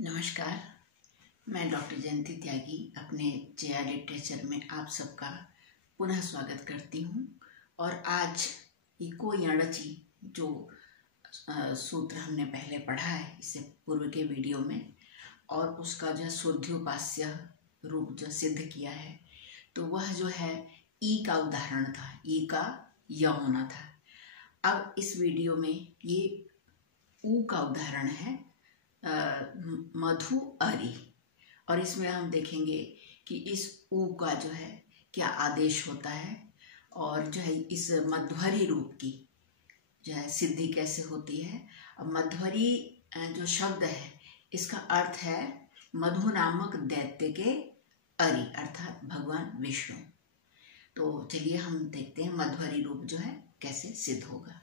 नमस्कार, मैं डॉक्टर जयंती त्यागी अपने जे.आर. लिटरेचर में आप सबका पुनः स्वागत करती हूँ। और आज इको यणचि जो सूत्र हमने पहले पढ़ा है इससे पूर्व के वीडियो में, और उसका जो शुद्धोपास्य रूप जो सिद्ध किया है, तो वह जो है ई का उदाहरण था, ई का य होना था। अब इस वीडियो में ये ऊ का उदाहरण है, मधु अरि, और इसमें हम देखेंगे कि इस ऊ का जो है क्या आदेश होता है, और जो है इस मध्वरी रूप की जो है सिद्धि कैसे होती है। अब मध्वरी जो शब्द है इसका अर्थ है मधु नामक दैत्य के अरि अर्थात भगवान विष्णु। तो चलिए हम देखते हैं मध्वरी रूप जो है कैसे सिद्ध होगा।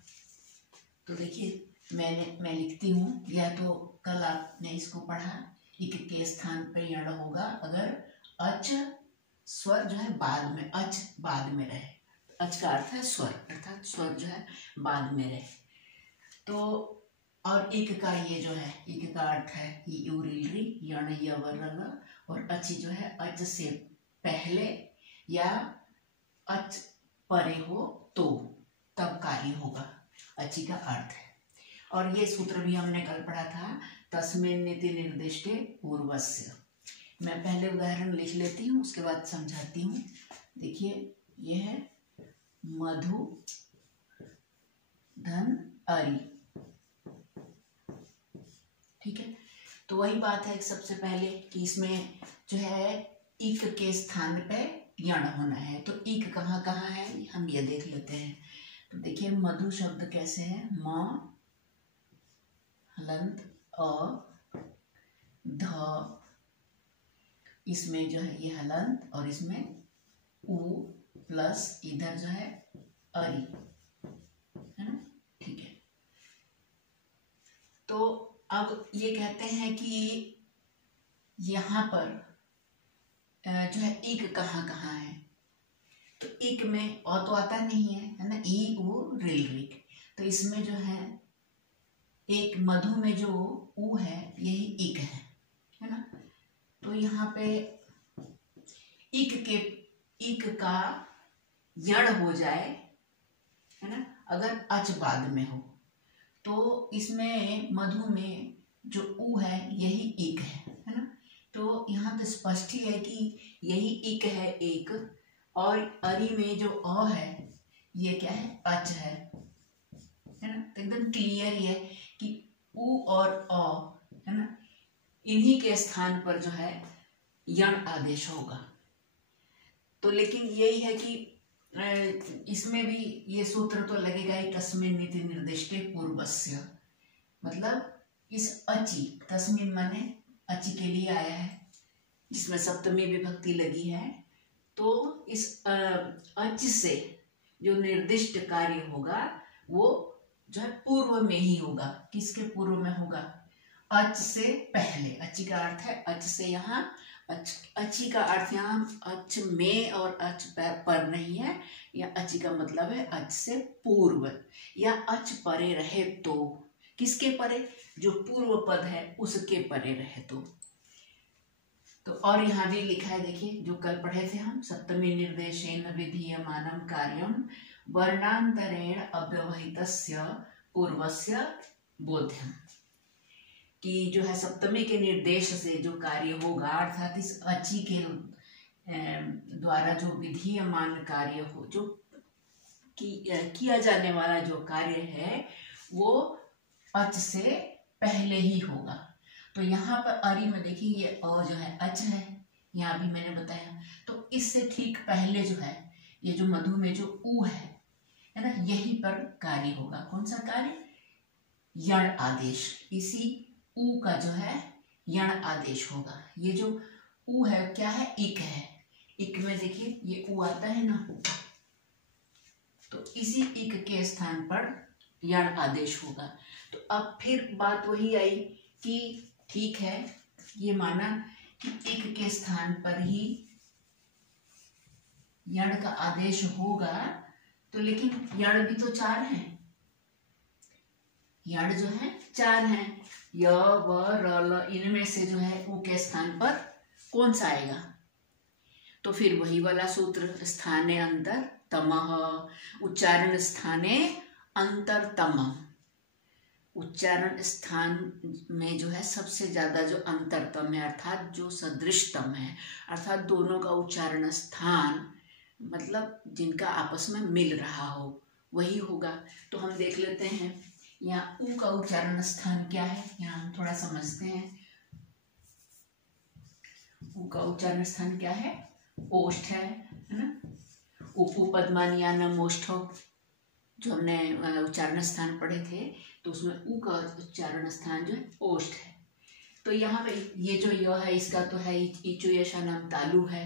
तो देखिए मैं लिखती हूँ, या तो कल आपने इसको पढ़ा, इक के स्थान पे यण होगा अगर अच स्वर जो है बाद में, अच बाद में रहे। अच का अर्थ है स्वर, अर्थात स्वर जो है बाद में रहे। तो और इक का ये जो है, इक का अर्थ है यूरिलरी यण यवर, और अच जो है अच से पहले या अच परे हो तो तब कार्य होगा, अचि का अर्थ है। और ये सूत्र भी हमने कल पढ़ा था, तस्मिन् नीति निर्दिष्टे पूर्वस्य। मैं पहले उदाहरण लिख लेती हूँ, उसके बाद समझाती हूँ। देखिए ये है मधु धन अरि, ठीक है। तो वही बात है सबसे पहले कि इसमें जो है इक के स्थान पे यण होना है। तो इक कहाँ कहाँ है हम ये देख लेते हैं। तो देखिए मधु शब्द कैसे है, म हलंत अ ध, इसमें जो है ये हलंत और इसमें उ प्लस इधर जो है अरि, है ना, ठीक है। तो अब ये कहते हैं कि यहाँ पर जो है इक कहाँ कहाँ है। तो इक में अ तो आता नहीं है ना, ई उ रिल रिक। तो इसमें जो है एक मधु में जो ऊ है यही इक है ना। तो यहाँ पे इक का यण हो जाए, है ना, अगर अच बाद में हो, तो इसमें मधु में जो ऊ है यही इक है ना। तो यहाँ तो स्पष्ट ही है कि यही इक है एक, और अरि में जो अ है ये क्या है, अच है ना। तो एकदम क्लियर ही है कि ऊ और अ, है ना, इन्हीं के स्थान पर जो है यण आदेश होगा। तो लेकिन यही है कि इसमें भी ये सूत्र तो लगेगा ही, तस्मिन् नीति निर्दिष्टे पूर्वस्य, मतलब इस अचि, तस्मिन् माने अचि के लिए आया है जिसमें सप्तमी विभक्ति लगी है। तो इस अच से जो निर्दिष्ट कार्य होगा वो जो है पूर्व में ही होगा। किसके पूर्व में होगा, अच से पहले। अचि का अर्थ है अच से, यहाँ अचि का अर्थ यहाँ अच में और अच पर नहीं है। या अचि का मतलब है अच से पूर्व, या अच परे रहे तो। किसके परे, जो पूर्व पद है उसके परे रहे तो। और यहाँ भी लिखा है, देखिए जो कल पढ़े थे हम, सप्तमी निर्देशेन विधीयमानं कार्यम वर्णांतरेण अव्यवहितस्य पूर्वस्य बोध्यम, कि जो है सप्तमी के निर्देश से जो कार्य होगा, अर्थात इस अचि के द्वारा जो विधीयमान कार्य हो, जो किया जाने वाला जो कार्य है वो अच से पहले ही होगा। तो यहाँ पर अरि में देखिए ये अ जो है अच है, यहाँ भी मैंने बताया। तो इससे ठीक पहले जो है ये जो मधु में जो ऊ है ना, यही पर कार्य होगा। कौन सा कार्य, यण आदेश। इसी ऊ का जो है यण आदेश होगा। ये जो ऊ है क्या है, इक है। इक में देखिए ये ऊ आता है ना, तो इसी इक के स्थान पर यण आदेश होगा। तो अब फिर बात वही आई कि ठीक है, ये माना कि इक के स्थान पर ही यण का आदेश होगा, तो लेकिन यण भी तो चार हैं। यण जो है 4 हैं, य व र ल, इनमें से जो है ऊ के स्थान पर कौन सा आएगा? तो फिर वही वाला सूत्र, स्थाने अंतर तमः, उच्चारण स्थाने अंतरतमः। उच्चारण स्थान में जो है सबसे ज्यादा जो अंतरतम है, अर्थात जो सदृशतम है, अर्थात दोनों का उच्चारण स्थान मतलब जिनका आपस में मिल रहा हो वही होगा। तो हम देख लेते हैं यहाँ ऊ का उच्चारण स्थान क्या है, यहाँ हम थोड़ा समझते हैं। ऊ का उच्चारण स्थान क्या है? ओष्ठ है ना। उपू पद्मानियानम ओष्ठो, जो हमने उच्चारण स्थान पढ़े थे, तो उसमें ऊ का उच्चारण स्थान जो है ओष्ठ है। तो यहाँ पे ये जो य है इसका तो है इचु यशानाम तालु है,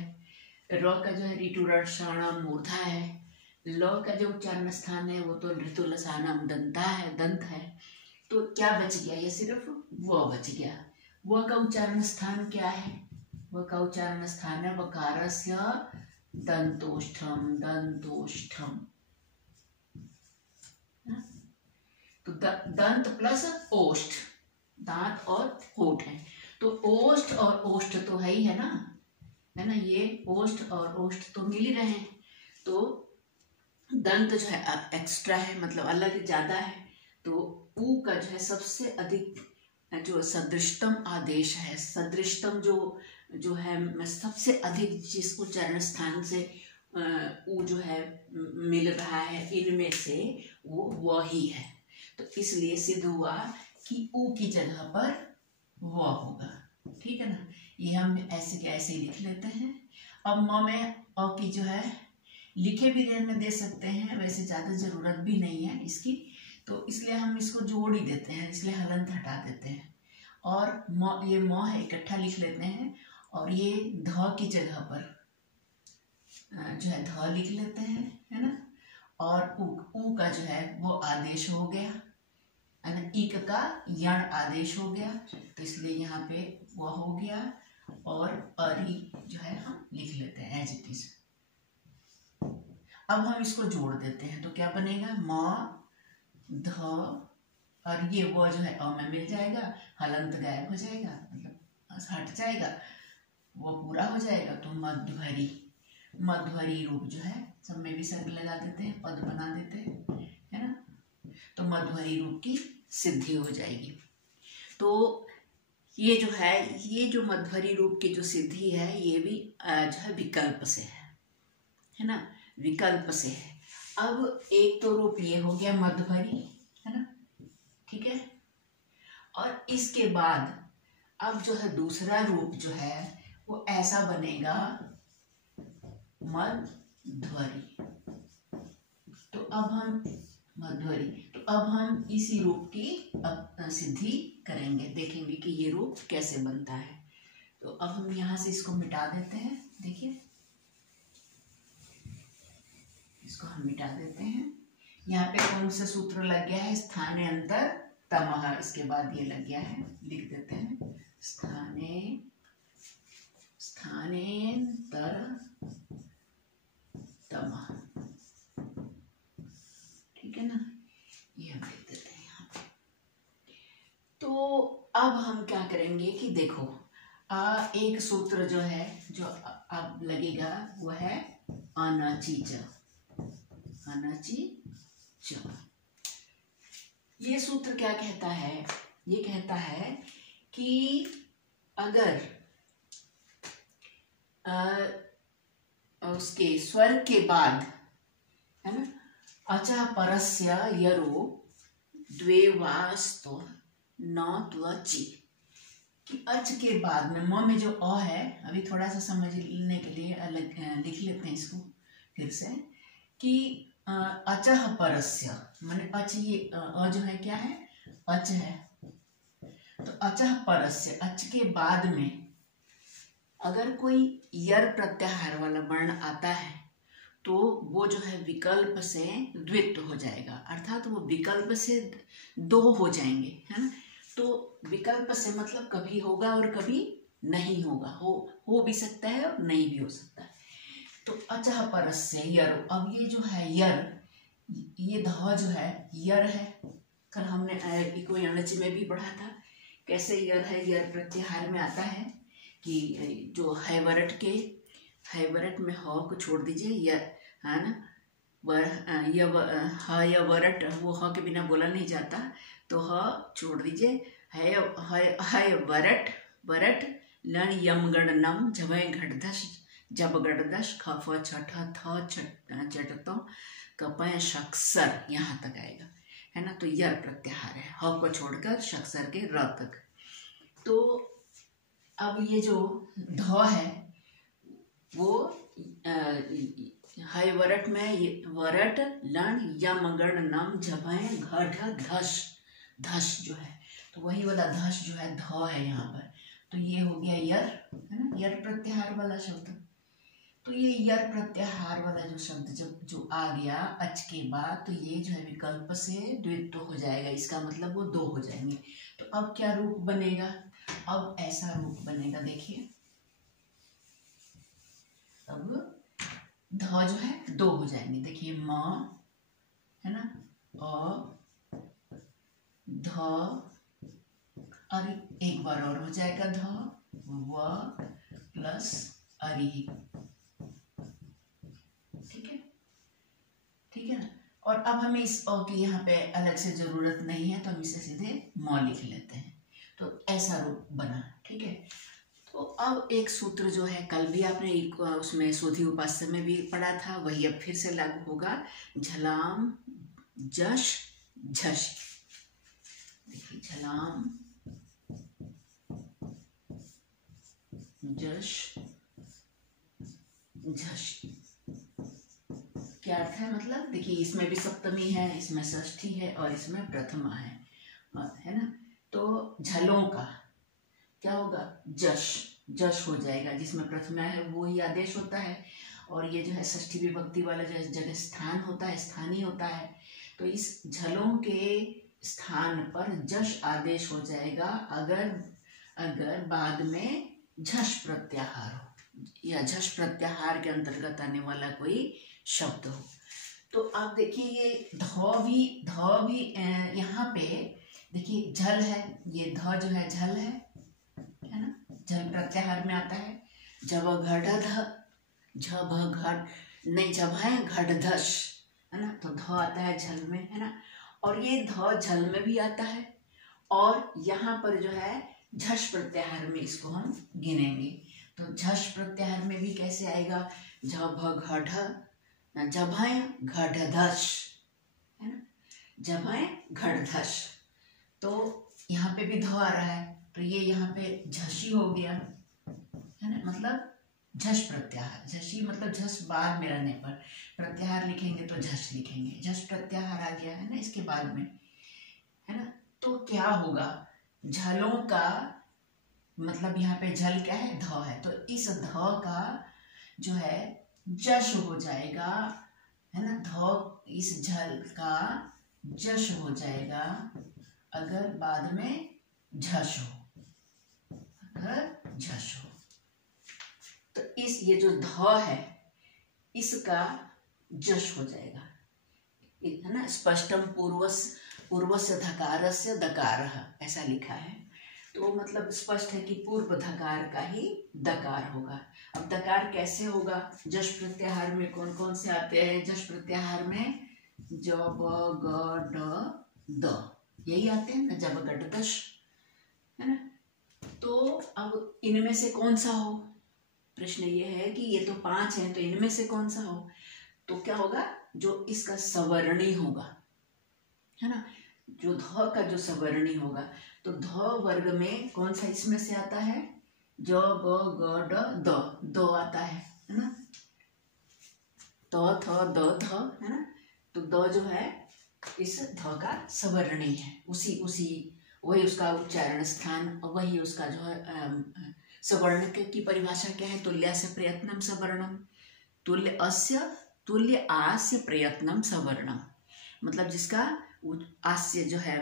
र का जो है ऋतु रसाणाम मूर्धा है, ल का जो उच्चारण स्थान है वो तो ऋतु लसानाम दंता है, दंत है। तो क्या बच गया? ये सिर्फ व बच गया। व का उच्चारण स्थान क्या है? व का उच्चारण स्थान है वकारस्य दंतोष्ठम, दंतोष्ठम। तो दंत प्लस ओष्ठ, दांत और होठ है, तो ओष्ठ और ओष्ठ तो है ही है ना, ये ओष्ठ और ओष्ठ तो मिल ही रहे हैं। तो दंत जो है एक्स्ट्रा है, मतलब अलग ज्यादा है। तो ऊ का जो है सबसे अधिक जो सदृशतम आदेश है, सदृशतम जो है सबसे अधिक जिस उच्चारण स्थान से ऊ जो है मिल रहा है, इनमें से वो ही है। तो इसलिए सिद्ध हुआ कि ऊ की जगह पर व होगा। ठीक है ना, ये हम ऐसे के ऐसे ही लिख लेते हैं। अब म में अ की जो है लिखे भी रहने दे सकते हैं, वैसे ज़्यादा ज़रूरत भी नहीं है इसकी, तो इसलिए हम इसको जोड़ ही देते हैं, इसलिए हलंत हटा देते हैं। और म, ये म है इकट्ठा लिख लेते हैं, और ये ध की जगह पर जो है ध लिख लेते हैं, है ना। और ऊ का जो है वो आदेश हो गया, है ना। इक का यण आदेश हो गया, तो इसलिए यहाँ पे वो हो गया, और अरी जो है हम लिख लेते हैं एज इट इज। अब हम इसको जोड़ देते हैं, तो क्या बनेगा? म ध, और ये वो जो है अ में मिल जाएगा, हलंत गायब हो जाएगा, मतलब हट जाएगा, वो पूरा हो जाएगा। तो मध्वरी, मध्वरी रूप जो है सब में विसर्ग लगा देते हैं, पद बना देते हैं, है ना। तो मध्वरी रूप की सिद्धि हो जाएगी। तो ये जो है, ये जो मध्वरी रूप की जो सिद्धि है, ये भी जो है विकल्प से है ना, विकल्प से है। अब एक तो रूप ये हो गया मध्वरी, है ना, ठीक है। और इसके बाद अब जो है दूसरा रूप जो है वो ऐसा बनेगा मध्वरी। तो अब हम मध्वरी, तो अब हम इसी रूप की अब सिद्धि करेंगे, देखेंगे कि ये रूप कैसे बनता है। तो अब हम यहाँ से इसको मिटा देते हैं, देखिए इसको हम मिटा देते हैं। यहाँ पे कौन सा सूत्र लग गया है? स्थाने अंतर तमः, इसके बाद ये लग गया है, लिख देते हैं स्थाने, स्थानेंतर तमः, ठीक है ना, ये हम लिख देते हैं यहाँ पे। तो अब हम क्या करेंगे कि देखो एक सूत्र जो है जो अब लगेगा वो है अनचिच, अनचिच। ये सूत्र क्या कहता है? ये कहता है कि अगर उसके स्वर के बाद, है ना, अचा परस्य यरो द्वे वास्तो न त्वचि, कि अच के बाद में म में जो अ है, अभी थोड़ा सा समझने के लिए अलग लिख लेते हैं इसको फिर से, कि अचः परस्य माने अच, ये अ जो है क्या है? अच है। तो अचः परस्य, अच के बाद में अगर कोई यर प्रत्याहार वाला वर्ण आता है तो वो जो है विकल्प से द्वित्व हो जाएगा, अर्थात वो विकल्प से दो हो जाएंगे, है ना। तो विकल्प से मतलब कभी होगा और कभी नहीं होगा, हो भी सकता है और नहीं भी हो सकता है। तो अचः परस्य यर, अब ये जो है यर, ये ध जो है यर है, कल हमने इको एनर्जी में भी पढ़ा था कैसे यर है, यर प्रत्याहार में आता है कि जो हैवरट के हैवरट में ह को छोड़ दीजिए, य है ना, ह या वरट, वो ह के बिना बोला नहीं जाता, तो ह छोड़ दीजिए, है वरट वरट लण यम गण नम झवय घटधश जब गणदश खफ छठ थ चटतो कपय शक्सर, यहाँ तक आएगा, है ना। तो यर प्रत्याहार है, ह को छोड़कर शक्सर के र तक। तो अब ये जो ध है वो है वरट में, ये वरट लण यम गण नम झभय घट धस, धस जो है तो वही वाला धस जो है ध है यहाँ पर, तो ये हो गया यर, है ना, यर प्रत्याहार वाला शब्द। तो ये यर प्रत्याहार वाला जो शब्द जब जो आ गया अच के बाद, तो ये जो है विकल्प से द्वित्व हो जाएगा, इसका मतलब वो दो हो जाएंगे। तो अब क्या रूप बनेगा, अब ऐसा रूप बनेगा, देखिए अब ध जो है दो हो जाएंगे, देखिए म, है ना, अ, ध, और एक बार और हो जाएगा ध, व प्लस अरि, ठीक है, ठीक है ना। और अब हमें इस अ की यहाँ पे अलग से जरूरत नहीं है, तो हम इसे सीधे म लिख लेते हैं, तो ऐसा रूप बना, ठीक है। तो अब एक सूत्र जो है कल भी आपने उसमें सोधी उपास्य में भी पढ़ा था, वही अब फिर से लागू होगा, झलाम जश झश, देखिए झलाम जश झश, क्या अर्थ है, मतलब देखिए इसमें भी सप्तमी है, इसमें षष्ठी है और इसमें प्रथमा है ना। तो झलों का क्या होगा, जश, जश हो जाएगा, जिसमें प्रथमा है वो ही आदेश होता है, और ये जो है षष्ठी विभक्ति वाला जो जगह स्थान होता है, स्थानीय होता है, तो इस झलों के स्थान पर जश आदेश हो जाएगा अगर बाद में झश प्रत्याहार हो, या झश प्रत्याहार के अंतर्गत आने वाला कोई शब्द हो। तो आप देखिए ये ध भी यहाँ पे देखिए झल है, ये ध जो है झल है ना, झल प्रत्याहार में आता है, जब घट ध झ भ घट नहीं जब है घट धस, है ना, तो ध आता है झल में, है ना, और ये ध झल में भी आता है, और यहाँ पर जो है झश प्रत्याहार में इसको हम गिनेंगे। तो झश प्रत्याहार में भी कैसे आएगा, झ भ घ ढ जभय घट धस, है ना, जभय घट धस, तो यहाँ पे भी ध आ रहा है, तो ये यहाँ पे झशी हो गया, है ना, मतलब झश प्रत्याहार, झशी मतलब झश बाद में रहने पर, प्रत्याहार लिखेंगे तो झश लिखेंगे, झश प्रत्याहार आ गया, है ना, इसके बाद में, है ना। तो क्या होगा, झलों का मतलब यहाँ पे झल क्या है, ध है, तो इस ध का जो है जश हो जाएगा, है ना, ध इस झल का जश हो जाएगा अगर बाद में झश हो, अगर झश हो, तो इस ये जो ध है इसका जश हो जाएगा, है ना, स्पष्टम पूर्वस्य धकारस्य दकारः, ऐसा लिखा है, तो मतलब स्पष्ट है कि पूर्व धकार का ही दकार होगा। अब दकार कैसे होगा, जश प्रत्याहार में कौन कौन से आते हैं, जश प्रत्याहार में ज ब ग ड द यही आते हैं ना, जब गट दश, है ना। तो अब इनमें से कौन सा हो, प्रश्न ये है कि ये तो 5 हैं, तो इनमें से कौन सा हो, तो क्या होगा, जो इसका सवर्णी होगा, है ना, जो ध का जो सवर्णी होगा, तो ध वर्ग में कौन सा इसमें से आता है, ज ब ग ड द आता है ना, त थ द ध, है ना, तो द जो है इस ध का सवर्णी है, उसी वही उसका उच्चारण स्थान, वही उसका जो है सवर्ण की परिभाषा क्या है, तुल्यस्य प्रयत्नम सवर्णम, तुल्य आस्य प्रयत्नम सवर्णम, मतलब जिसका आस्य जो है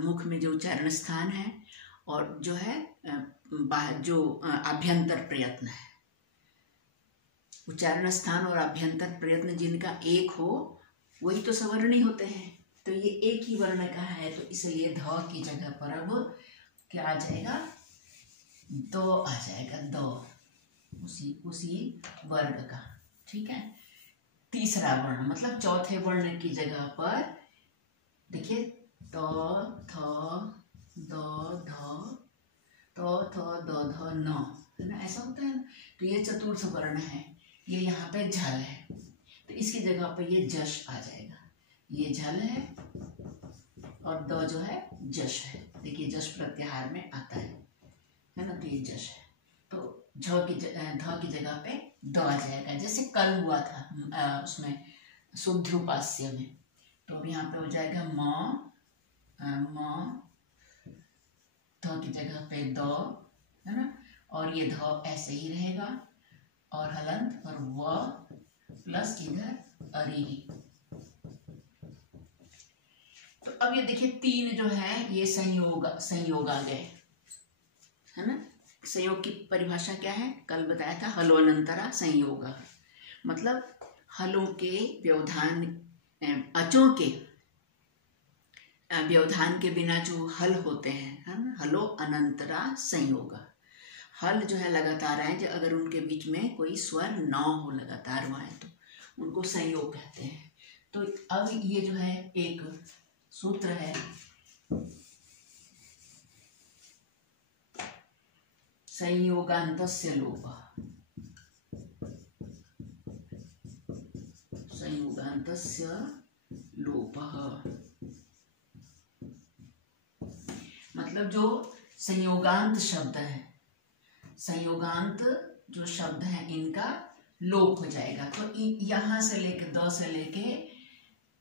मुख में जो उच्चारण स्थान है, और जो है जो आभ्यंतर प्रयत्न है, उच्चारण स्थान और आभ्यंतर प्रयत्न जिनका एक हो वही तो सवर्णी होते हैं, तो ये एक ही वर्ण का है, तो इसलिए ध की जगह पर अब क्या आ जाएगा, दो आ जाएगा, दो, उसी वर्ग का। ठीक है, तीसरा वर्ण मतलब चौथे वर्ण की जगह पर देखिए त थ द ध तो थ द ध न, है ना, ऐसा होता है ना। तो ये चतुर्थ वर्ण है, ये यहाँ पे झल है, तो इसकी जगह पे ये जश आ जाएगा। ये झल है और द जो है जश है। देखिए जश प्रत्याहार में आता है ना, तो ये जश है। तो ध की जगह पे द आ जाएगा, जैसे कल हुआ था उसमें शुद्ध उपास्य में। तो अब यहाँ पे हो जाएगा म ध की जगह पे द, है ना, और ये ध ऐसे ही रहेगा और हलंत और व प्लस इधर अरी। तो अब ये देखिए तीन जो है ये संयोग आ गए, है ना। संयोग की परिभाषा क्या है, कल बताया था, हलोनंतरा संयोग। मतलब हलों के व्यवधान, अचों के व्यवधान के बिना जो हल होते हैं, है ना, हलो अनंतरा संयोग। हल जो है लगातार आए, जो अगर उनके बीच में कोई स्वर न हो, लगातार वो आए, तो उनको संयोग कहते हैं। तो अब ये जो है एक सूत्र है, संयोगान्तस्य लोपः, संयोगान्तस्य लोपः मतलब जो संयोगांत शब्द है, संयोगांत जो शब्द है इनका लोप हो जाएगा। तो यहाँ से लेके द से लेके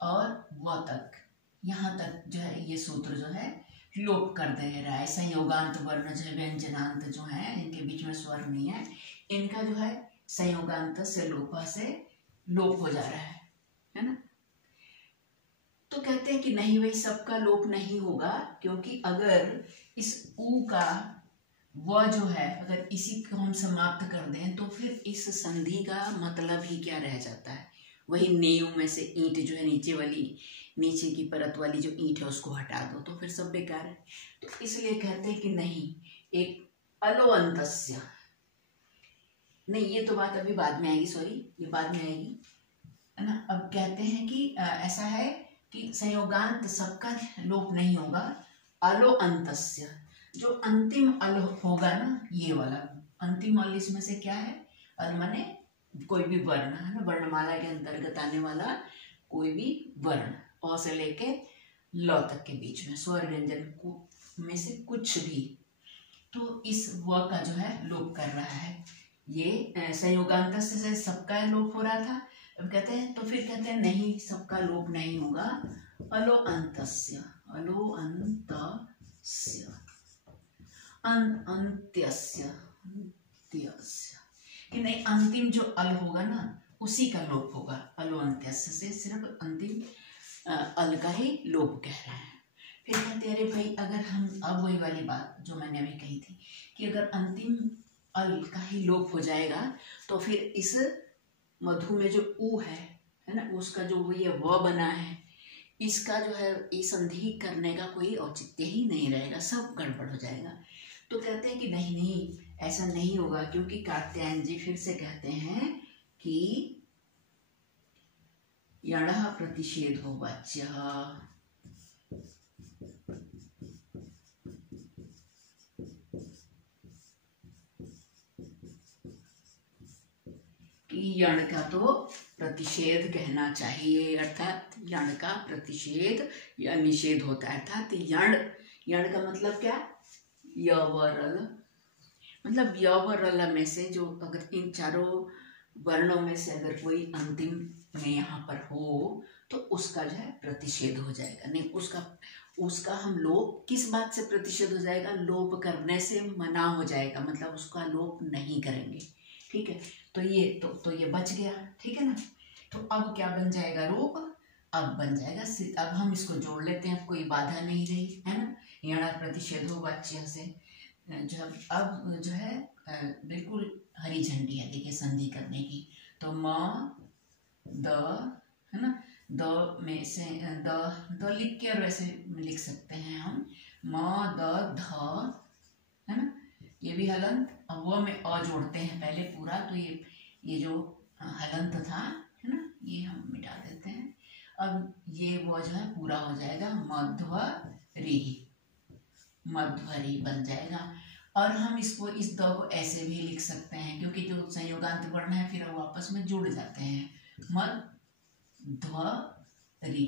और व तक, यहाँ तक जो है ये सूत्र जो है लोप कर दे रहा है। संयोगांत वर्ण जो है, व्यंजनांत जो है, इनके बीच में स्वर नहीं है, इनका जो है संयोगांत से लोपा से लोप हो जा रहा है ना। तो कहते हैं कि नहीं भाई, सबका लोप नहीं होगा, क्योंकि अगर इस ऊ का व जो है अगर इसी को हम समाप्त कर दें तो फिर इस संधि का मतलब ही क्या रह जाता है। वही नींव में से ईंट जो है, नीचे की परत वाली जो ईंट है उसको हटा दो तो फिर सब बेकार है। तो इसलिए कहते हैं कि नहीं, एक अलोअंतस्य, नहीं ये तो बात अभी बाद में आएगी, सॉरी ये बाद में आएगी, है ना। अब कहते हैं कि ऐसा है कि संयोगांत सबका लोप नहीं होगा, अलो अंतस्य, जो अंतिम अल होगा ना, ये वाला अंतिम अल, इसमें से क्या है, अल माने कोई भी वर्ण, है ना, वर्णमाला के अंतर्गत आने वाला कोई भी वर्ण, अ से लेके ल तक के बीच में स्वर व्यंजन में से कुछ भी, तो इस व का जो है लोप कर रहा है। ये संयोगांतस्य से सबका लोप हो रहा था। अब कहते हैं, तो फिर कहते हैं नहीं, सबका लोप नहीं होगा, अलो अंतस्य, अलो अंतस्य, अंत्यस्य, कि नहीं, अंतिम जो अल होगा ना उसी का लोप होगा। अलो अंत्यस्य से सिर्फ अंतिम अल का ही लोप कह रहे हैं। फिर कहते हैं अरे भाई, अगर हम, अब वही वाली बात जो मैंने अभी कही थी कि अगर अंतिम अल का ही लोप हो जाएगा तो फिर इस मधु में जो ऊ है ना, उसका जो वो ये व बना है, इसका जो है ये संधि करने का कोई औचित्य ही नहीं रहेगा, सब गड़बड़ हो जाएगा। तो कहते हैं कि नहीं, ऐसा नहीं होगा, क्योंकि कात्यायन जी फिर से कहते हैं कि यणः प्रतिषेधो वाच्यः, कि यण का तो प्रतिषेध कहना चाहिए, अर्थात यण का प्रतिषेध या निषेध होता है, अर्थात यण का मतलब क्या, यवरल, मतलब यवरल में से जो, अगर इन चारों वर्णों में से अगर कोई अंतिम में यहाँ पर हो तो उसका जो है प्रतिषेध हो जाएगा। नहीं, उसका हम लोप, किस बात से प्रतिषेध हो जाएगा, लोप करने से मना हो जाएगा, मतलब उसका लोप नहीं करेंगे। ठीक है, तो ये बच गया, ठीक है ना। तो अब क्या बन जाएगा, रूप अब बन जाएगा, अब हम इसको जोड़ लेते हैं, कोई बाधा नहीं रही, है ना। यण प्रतिषेधो वाच्य से जब अब जो है बिल्कुल हरी झंडी है, देखिए संधि करने की। तो म द, है ना, द में से द लिख के और वैसे लिख सकते हैं हम म द ध, है ना, ये भी हलंत। अब व में अ जोड़ते हैं पहले पूरा, तो ये जो हलंत था, है ना, ये हम मिटा देते हैं। अब ये वो जो है पूरा हो जाएगा, मध्वरी, मध्वरी बन जाएगा। और हम इसको, इस द को ऐसे भी लिख सकते हैं, क्योंकि जो संयोगांत वर्ण है फिर वो आपस में जुड़ जाते हैं, मध्वरी,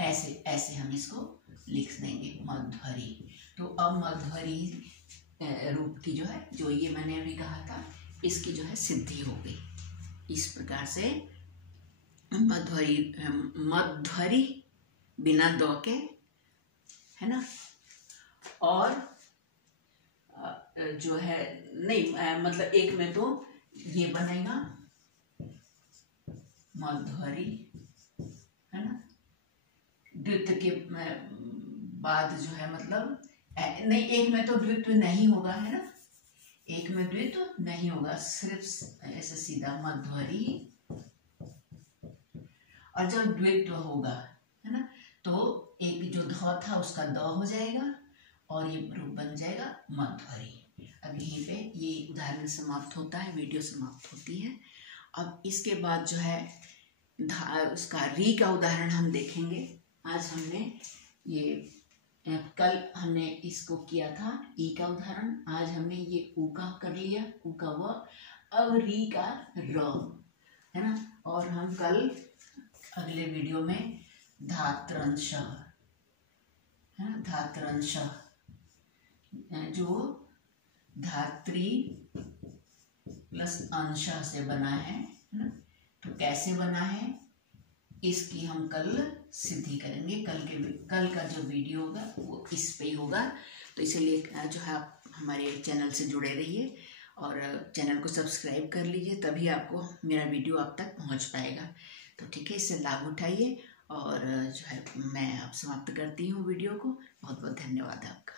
ऐसे ऐसे हम इसको लिख देंगे, मध्वरी। तो अब मध्वरी रूप की जो है, जो ये मैंने अभी कहा था, इसकी जो है सिद्धि हो गई। इस प्रकार से मध्वरी, मध्वरी बिना द के, है ना। और जो है नहीं, मतलब एक में तो ये बनेगा मध्वरी, है ना, द्वित्व के बाद जो है, मतलब नहीं, एक में तो द्वित्व नहीं होगा, है ना, एक में द्वित्व नहीं होगा, सिर्फ ऐसे सीधा मध्वरी। और जब द्वित्व होगा, है ना, तो एक जो ध था उसका द हो जाएगा और ये रूप बन जाएगा मध्वरी। अब यहीं पे ये उदाहरण समाप्त होता है, वीडियो समाप्त होती है। अब इसके बाद जो है उसका री का उदाहरण हम देखेंगे। आज हमने ये, कल हमने इसको किया था ई का उदाहरण, आज हमने ये ऊ का कर लिया, ऊ का व, अब री का र, है ना। और हम कल अगले वीडियो में धात्रंश, है ना, धात्रंश जो धात्री प्लस अंश से बना है ना, तो कैसे बना है इसकी हम कल सिद्धि करेंगे। कल का जो वीडियो होगा वो इस पे ही होगा, तो इसीलिए जो है आप हमारे चैनल से जुड़े रहिए और चैनल को सब्सक्राइब कर लीजिए, तभी आपको मेरा वीडियो आप तक पहुंच पाएगा। तो ठीक है, इससे लाभ उठाइए। और जो है मैं अब समाप्त करती हूँ वीडियो को। बहुत बहुत धन्यवाद आपका।